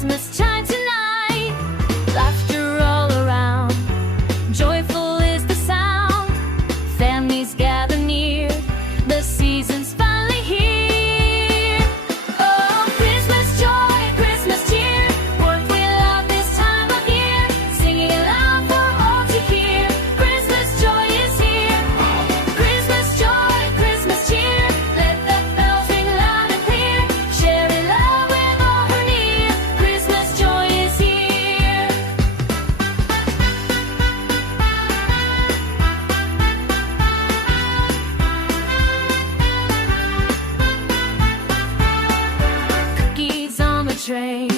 Christmas time tonight. Laughter all around, joyful is the sound. Families gather near, the season's finally here. Oh, Christmas joy, Christmas cheer, what we love this time of year. Singing aloud for all to hear, Christmas joy is here. Christmas joy, Christmas cheer, let the bells ring loud and clear. Sharing love with all who are near, Christmas joy is here. Cookies on the tray,